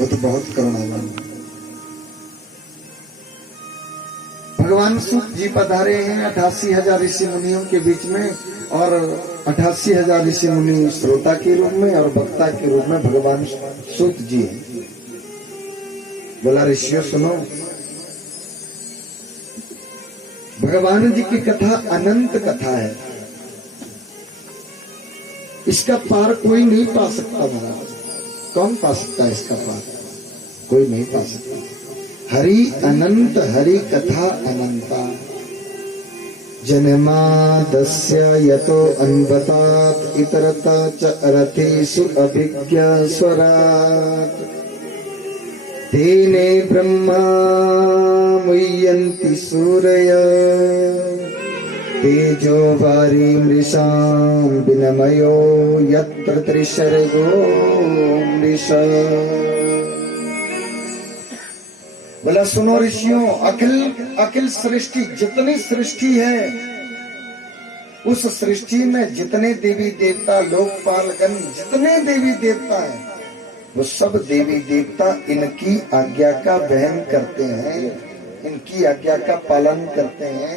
वो तो बहुत करुणावान है। भगवान सूत जी पधारे हैं 88,000 ऋषि मुनियों के बीच में, और 88,000 ऋषि मुनि श्रोता के रूप में और वक्ता के रूप में भगवान सूत जी हैं। बोला ऋषियों सुनो, भगवान जी की कथा अनंत कथा है, इसका पार कोई नहीं पा सकता। महाराज कौन पा सकता है इसका पार? कोई नहीं पा सकता। हरि अनंत, हरि कथा अनंता। जन्मादस्य यतो अन्वतात् इतरता च अरथेषु अभिज्ञा स्वरात्। तेने ब्रह्मा मुह्यन्ति सूरय तेजो वारी मृषां विनमयो यत्र त्रिसर्गो मृषा। बोला सुनो ऋषियों, अखिल सृष्टि जितनी सृष्टि है, उस सृष्टि में जितने देवी देवता लोकपालगण जितने देवी देवता हैं, वो सब देवी देवता इनकी आज्ञा का वहन करते हैं, इनकी आज्ञा का पालन करते हैं।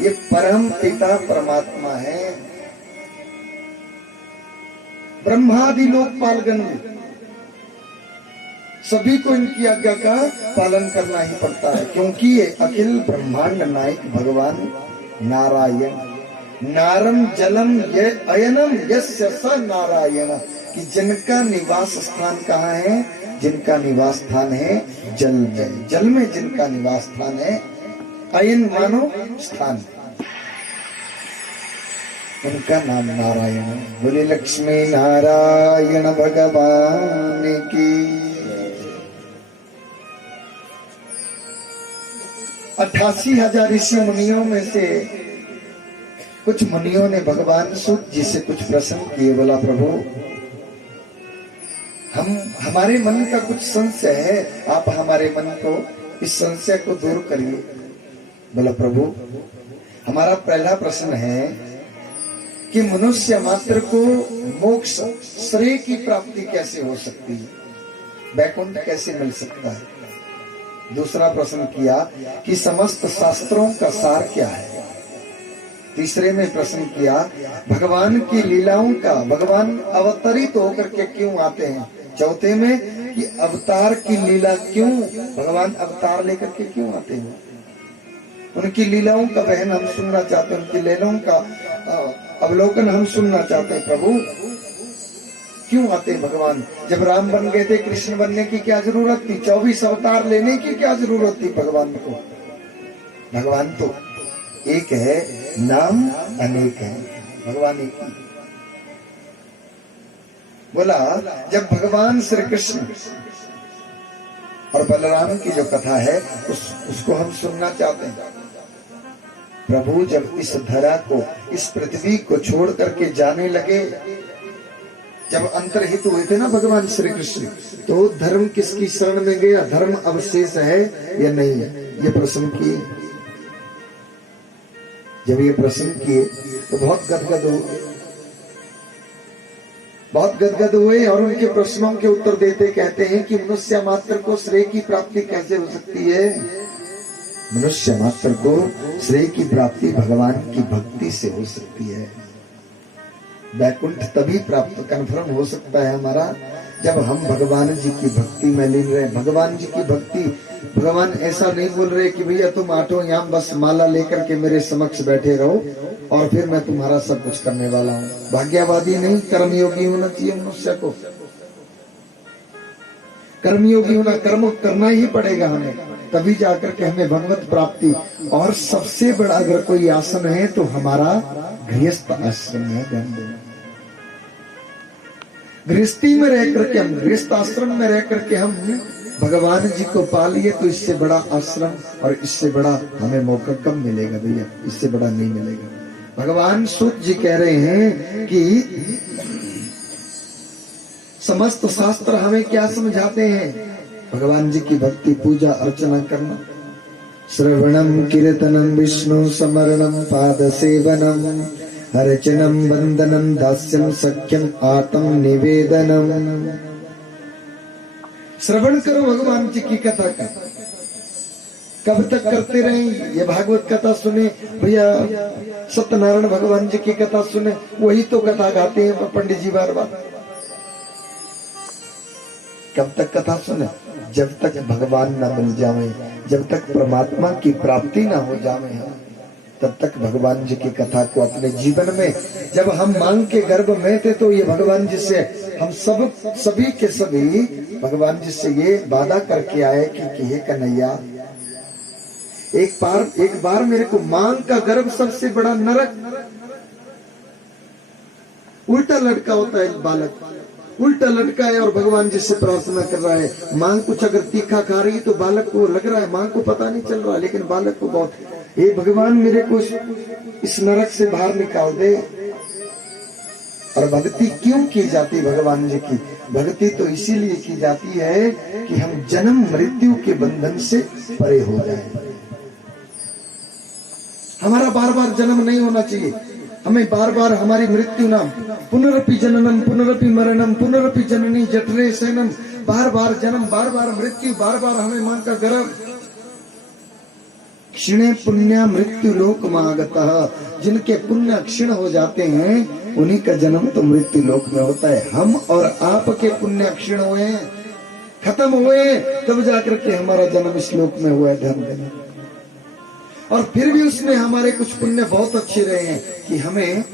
ये परम पिता परमात्मा है। ब्रह्मादि लोकपालगण सभी को इनकी आज्ञा का पालन करना ही पड़ता है, क्योंकि ये अखिल ब्रह्मांड नायक भगवान नारायण। नारम जलम ये अयनम यस्य स नारायण, कि जिनका निवास स्थान कहाँ है? जिनका निवास स्थान है जल में। जल में जिनका निवास स्थान है, अयन मानो स्थान, उनका नाम नारायण। बोले लक्ष्मी नारायण भगवान की। 88,000 ऋषि मुनियों में से कुछ मुनियों ने भगवान सूत जी से कुछ प्रश्न किए। बोला प्रभु, हमारे मन का कुछ संशय है, आप हमारे मन को इस संशय को दूर करिए। बोला प्रभु, हमारा पहला प्रश्न है कि मनुष्य मात्र को मोक्ष श्रेय की प्राप्ति कैसे हो सकती है, वैकुंठ कैसे मिल सकता है। दूसरा प्रश्न किया कि समस्त शास्त्रों का सार क्या है। तीसरे में प्रश्न किया भगवान की लीलाओं का, भगवान अवतरित होकर के क्यों आते हैं। चौथे में कि अवतार की लीला क्यों, भगवान अवतार लेकर के क्यों आते हैं। उनकी लीलाओं का बहन हम सुनना चाहते हैं, उनकी लीलाओं का अवलोकन हम सुनना चाहते हैं। प्रभु क्यों आते भगवान? जब राम बन गए थे, कृष्ण बनने की क्या जरूरत थी? 24 अवतार लेने की क्या जरूरत थी भगवान को? भगवान तो एक है, नाम अनेक है, भगवान एक ही। बोला जब भगवान श्री कृष्ण और बलराम की जो कथा है उसको हम सुनना चाहते हैं। प्रभु जब इस धरा को, इस पृथ्वी को छोड़ करके जाने लगे, जब अंतर्हित हुए थे ना भगवान श्री कृष्ण, तो धर्म किसकी शरण में गया? धर्म अवशेष है या नहीं है, ये प्रश्न किए। जब ये प्रश्न किए तो बहुत गदगद हुए और उनके प्रश्नों के उत्तर देते कहते हैं कि मनुष्य मात्र को श्रेय की प्राप्ति कैसे हो सकती है? मनुष्य मात्र को श्रेय की प्राप्ति भगवान की भक्ति से हो सकती है। वैकुंठ तभी प्राप्त कन्फर्म हो सकता है हमारा, जब हम भगवान जी की भक्ति में लीन रहे। भगवान जी की भक्ति, भगवान ऐसा नहीं बोल रहे कि भैया तुम आठों याम बस माला लेकर के मेरे समक्ष बैठे रहो और फिर मैं तुम्हारा सब कुछ करने वाला हूँ। भाग्यवादी नहीं, कर्मयोगी होना चाहिए मनुष्य को। कर्मयोगी होना, कर्म करना ही पड़ेगा हमें, तभी जाकर के हमें भगवत प्राप्ति। और सबसे बड़ा अगर कोई आसन है तो हमारा गृहस्थ आश्रम है। गृहस्थी में रह करके हम, गृहस्थ आश्रम में रह करके हम भगवान जी को पा लिए, तो इससे बड़ा आश्रम और इससे बड़ा हमें मौका कब मिलेगा भैया? इससे बड़ा नहीं मिलेगा। भगवान सूत जी कह रहे हैं कि समस्त शास्त्र हमें क्या समझाते हैं? भगवान जी की भक्ति, पूजा अर्चना करना, श्रवणम कीर्तनम विष्णु समरणम पाद सेवनम अर्चनम वंदनम दास्यम सख्यम आत्म निवेदनम। श्रवण करो भगवान जी की कथा का। कब तक करते रहें? ये भागवत कथा सुने भैया, सत्यनारायण भगवान जी की कथा सुने, वही तो कथा गाते हैं पंडित जी बार बार। कब तक कथा सुने? जब तक भगवान ना मिल जावे, जब तक परमात्मा की प्राप्ति ना हो जावे हम, तब तक भगवान जी की कथा को अपने जीवन में, जब हम मांग के गर्भ में थे तो ये भगवान जी से हम सभी के सभी भगवान जी से ये वादा करके आए कि हे कन्हैया, एक बार मेरे को मांग का गर्भ सबसे बड़ा नरक, उल्टा लटका होता है बालक, उल्टा लटका है और भगवान जी से प्रार्थना कर रहा है। मांग कुछ अगर तीखा खा रही तो बालक को लग रहा है, मांग को पता नहीं चल रहा, लेकिन बालक को बहुत, हे भगवान मेरे को इस नरक से बाहर निकाल दे। और भक्ति क्यों की जाती? भगवान जी की भक्ति तो इसीलिए की जाती है कि हम जन्म मृत्यु के बंधन से परे हो जाए। हमारा बार बार जन्म नहीं होना चाहिए, हमें बार बार हमारी मृत्यु नाम, पुनरपि जननम पुनरपि मरणम पुनरपि जननी जठरे शयनम, बार बार जन्म, बार बार मृत्यु, बार बार हमें मां का गर्भ। क्षीणे पुण्य मृत्यु लोक मागतः, जिनके पुण्य क्षीण हो जाते हैं उन्हीं का जन्म तो मृत्यु लोक में होता है। हम और आपके पुण्य क्षीण हुए, खत्म हुए, तब जाकर के हमारा जन्म इस लोक में हुआ है धर्म देना। और फिर भी उसमें हमारे कुछ पुण्य बहुत अच्छे रहे हैं कि हमें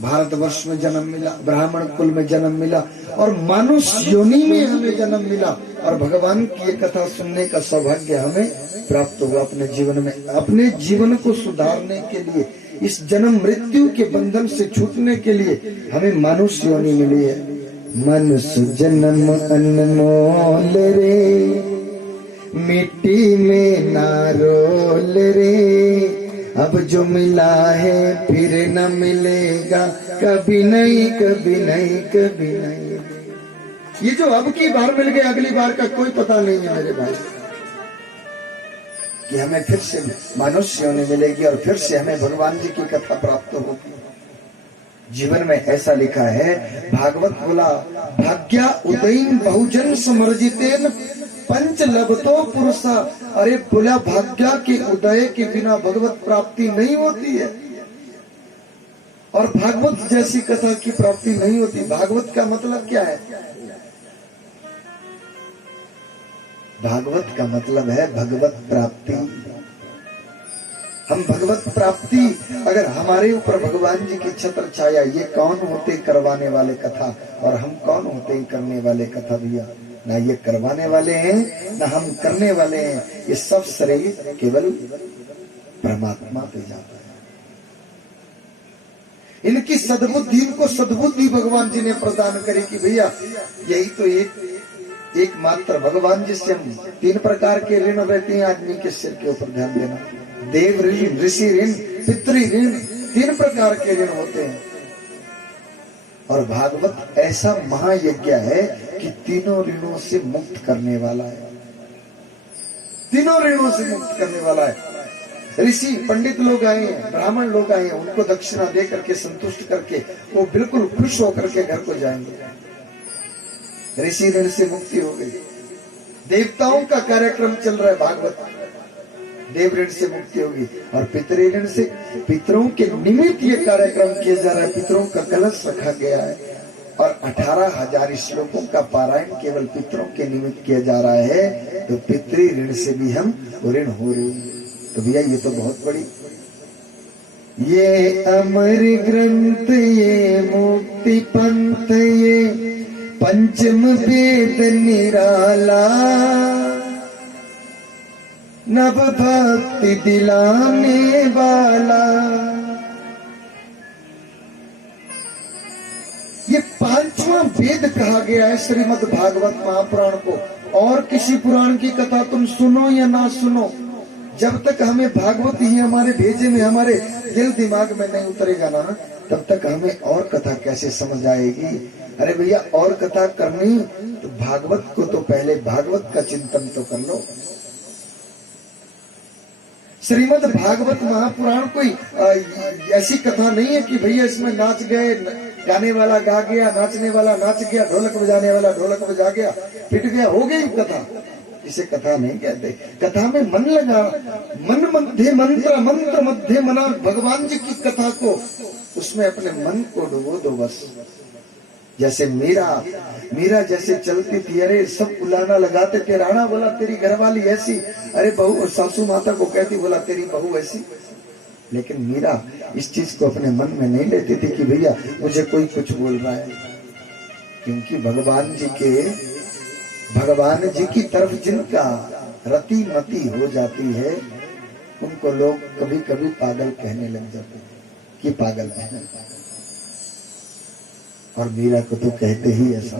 भारतवर्ष में जन्म मिला, ब्राह्मण कुल में जन्म मिला और मानुष योनि में हमें जन्म मिला, और भगवान की ये कथा सुनने का सौभाग्य हमें प्राप्त हुआ अपने जीवन में। अपने जीवन को सुधारने के लिए, इस जन्म मृत्यु के बंधन से छूटने के लिए हमें मानुष योनि मिली है। मनुष्य जन्म अनमोल रे, मिट्टी में ना रोल रे, अब जो मिला है फिर न मिलेगा, कभी नहीं कभी नहीं कभी नहीं। ये जो अब की बार मिल गए, अगली बार का कोई पता नहीं है मेरे भाई, कि हमें फिर से मनुष्य होने मिलेगी और फिर से हमें भगवान जी की कथा प्राप्त होगी। जीवन में ऐसा लिखा है, भागवत बोला, भाग्या उदयीन बहुजन समर्जितेन पंच लभतो पुरुषा। अरे बोला, भाग्या के उदय के बिना भगवत प्राप्ति नहीं होती है, और भागवत जैसी कथा की प्राप्ति नहीं होती। भागवत का मतलब क्या है? भागवत का मतलब है भगवत प्राप्ति। हम भगवत प्राप्ति, अगर हमारे ऊपर भगवान जी की छत्र छाया, ये कौन होते करवाने वाले कथा, और हम कौन होते करने वाले कथा भैया? ना ये करवाने वाले हैं ना हम करने वाले हैं, ये सब श्रेय केवल परमात्मा पे जाता है। इनकी सद्बुद्धि, इनको सद्बुद्धि भगवान जी ने प्रदान करी कि भैया यही तो एकमात्र भगवान जी से हम 3 प्रकार के ऋण रहते हैं आदमी के सिर के ऊपर, ध्यान देना। देव ऋण, ऋषि ऋण, पितृ ऋण, 3 प्रकार के ऋण होते हैं। और भागवत ऐसा महायज्ञ है कि तीनों ऋणों से मुक्त करने वाला है, तीनों ऋणों से मुक्त करने वाला है। ऋषि पंडित लोग आए हैं, ब्राह्मण लोग आए हैं, उनको दक्षिणा दे करके संतुष्ट करके वो बिल्कुल खुश होकर के घर को जाएंगे। ऋषि ऋण से मुक्ति हो गई। देवताओं का कार्यक्रम चल रहा है भागवत, देव ऋण से मुक्ति होगी। और पितृ ऋण से, पितरों के निमित्त ये कार्यक्रम किया जा रहा है, पितरों का कलश रखा गया है और 18,000 श्लोकों का पारायण केवल पितरों के निमित्त किया जा रहा है। तो पितृ ऋण से भी हम ऋण हो रहे हैं। तो भैया ये तो बहुत बड़ी, ये अमर ग्रंथ, ये मुक्ति पंथ, ये पंचम वेद निराला, नव भक्ति दिलाने वाला। ये 5वां वेद कहा गया है श्रीमद् भागवत महापुराण को। और किसी पुराण की कथा तुम सुनो या ना सुनो, जब तक हमें भागवत ही हमारे भेजे में, हमारे दिल दिमाग में नहीं उतरेगा ना, तब तक हमें और कथा कैसे समझ आएगी। अरे भैया, और कथा करनी तो भागवत को तो पहले भागवत का चिंतन तो कर लो। श्रीमद् भागवत महापुराण कोई ऐसी कथा नहीं है कि भैया इसमें नाच गए, गाने वाला गा गया, नाचने वाला नाच गया, ढोलक बजाने वाला ढोलक बजा गया, पिट गया, हो गई कथा। इसे कथा नहीं कहते। कथा में मन लगा, मन मध्य मंत्र, मंत्र मध्य मना। भगवान जी की कथा को उसमें अपने मन को डुबो दो बस। जैसे मीरा जैसे चलती थी, अरे सब उलाना लगाते थे, राणा बोला तेरी घरवाली ऐसी, अरे बहू, सासू माता को कहती, बोला तेरी बहू ऐसी। लेकिन मीरा इस चीज को अपने मन में नहीं लेती थी कि भैया मुझे कोई कुछ बोल रहा है, क्योंकि भगवान जी की तरफ जिनका रति मति हो जाती है, उनको लोग कभी कभी पागल कहने लग जाते हैं कि पागल है। और मीरा को तो कहते ही ऐसा।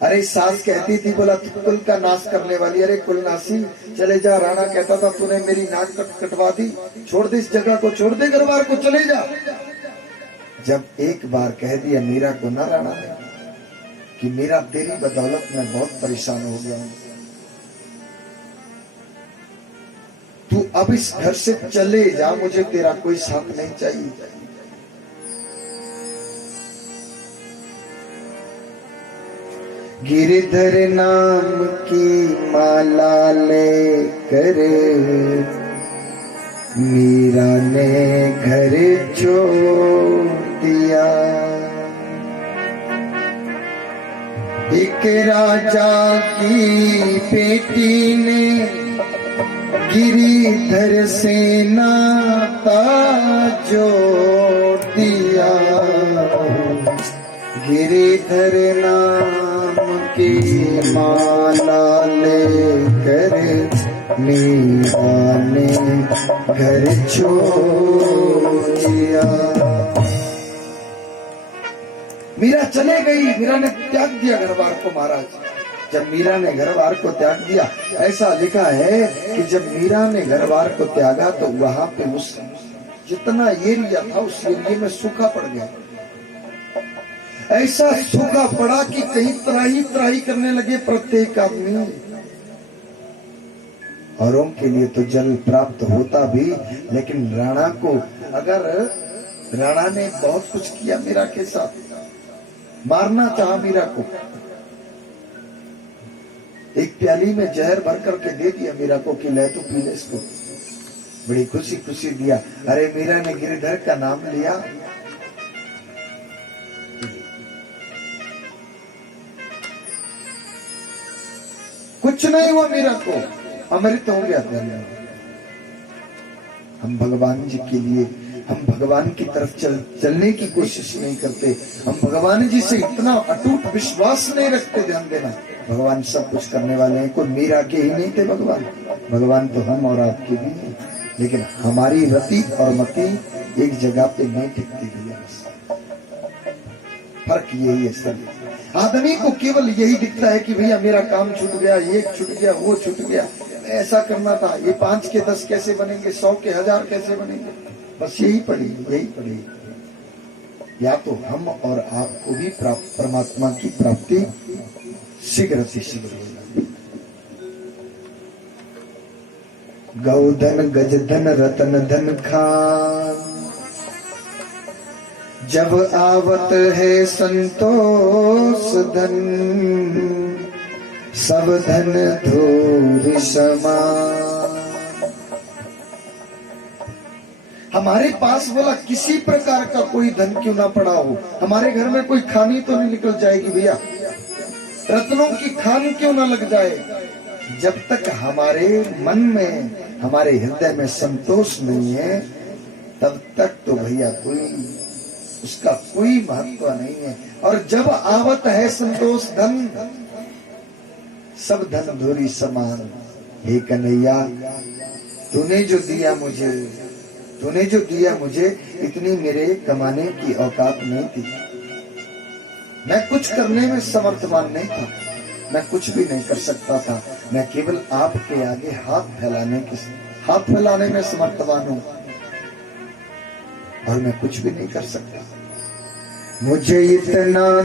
अरे सास कहती थी, बोला कुल का नाश करने वाली, अरे कुलनाशी चले जा। राणा कहता था तूने मेरी नाक कटवा दी, छोड़ दे इस जगह को, छोड़ दे घरबार को, चले जा। जब एक बार कह दिया मीरा को ना राणा ने कि मीरा तेरी बदौलत में बहुत परेशान हो गया हूं, तू अब इस घर से चले जा, मुझे तेरा कोई साथ नहीं चाहिए। गिरधर नाम की माला लेकर मीरा ने घर छोड़ दिया। एक राजा की बेटी ने गिरिधर से नाता जोड़ दिया। गिरिधर नाम की माला लेकर मीरा ने घर छोड़ दिया। मीरा चले गई, मीरा ने त्याग दिया घरबार को। महाराज, जब मीरा ने घरबार को त्याग दिया, ऐसा लिखा है कि जब मीरा ने घरबार को त्यागा तो वहां पे उस जितना एरिया था उस एरिया में सूखा पड़ गया। ऐसा सूखा पड़ा कि कहीं त्राही करने लगे प्रत्येक आदमी। औरों के लिए तो जल प्राप्त होता भी, लेकिन राणा को, अगर राणा ने बहुत कुछ किया मीरा के साथ, मारना चाहा मीरा को, एक प्याली में जहर भर करके दे दिया मीरा को कि ले तू पी ले इसको। बड़ी खुशी खुशी दिया। अरे मीरा ने गिरिधर का नाम लिया, कुछ नहीं हुआ मीरा को, अमृत हो गया। हम भगवान जी के लिए, हम भगवान की तरफ चलने की कोशिश नहीं करते, हम भगवान जी से इतना अटूट विश्वास नहीं रखते। ध्यान देना, भगवान सब कुछ करने वाले हैं। कोई मीरा के ही नहीं थे भगवान तो हम और आपके भी हैं, लेकिन हमारी रति और मति एक जगह पे नहीं टिकती है। फर्क यही है सर। आदमी को केवल यही दिखता है कि भैया मेरा काम छूट गया, ये छूट गया, वो छूट गया, ऐसा करना था, ये 5 के 10 कैसे बनेंगे, 100 के 1000 कैसे बनेंगे, बस यही पड़ी। या तो हम और आपको भी परमात्मा की प्राप्ति शीघ्र से शीघ्र हो जाए। गौधन गजधन रतन धन खान, जब आवत है संतोष धन, सब धन धूल समान। हमारे पास बोला किसी प्रकार का कोई धन क्यों ना पड़ा हो, हमारे घर में कोई खानी तो नहीं निकल जाएगी भैया, रत्नों की खान क्यों ना लग जाए, जब तक हमारे मन में, हमारे हृदय में संतोष नहीं है, तब तक तो भैया उसका कोई महत्व नहीं है। और जब आवत है संतोष धन, सब धन धूरी समान। हे कन्हैया, तूने जो दिया मुझे, इतनी मेरे कमाने की औकात नहीं थी। मैं कुछ करने में समर्थवान नहीं था, मैं कुछ भी नहीं कर सकता था। मैं केवल आपके आगे हाथ फैलाने में समर्थवान हूँ, और मैं कुछ भी नहीं कर सकता। मुझे इतना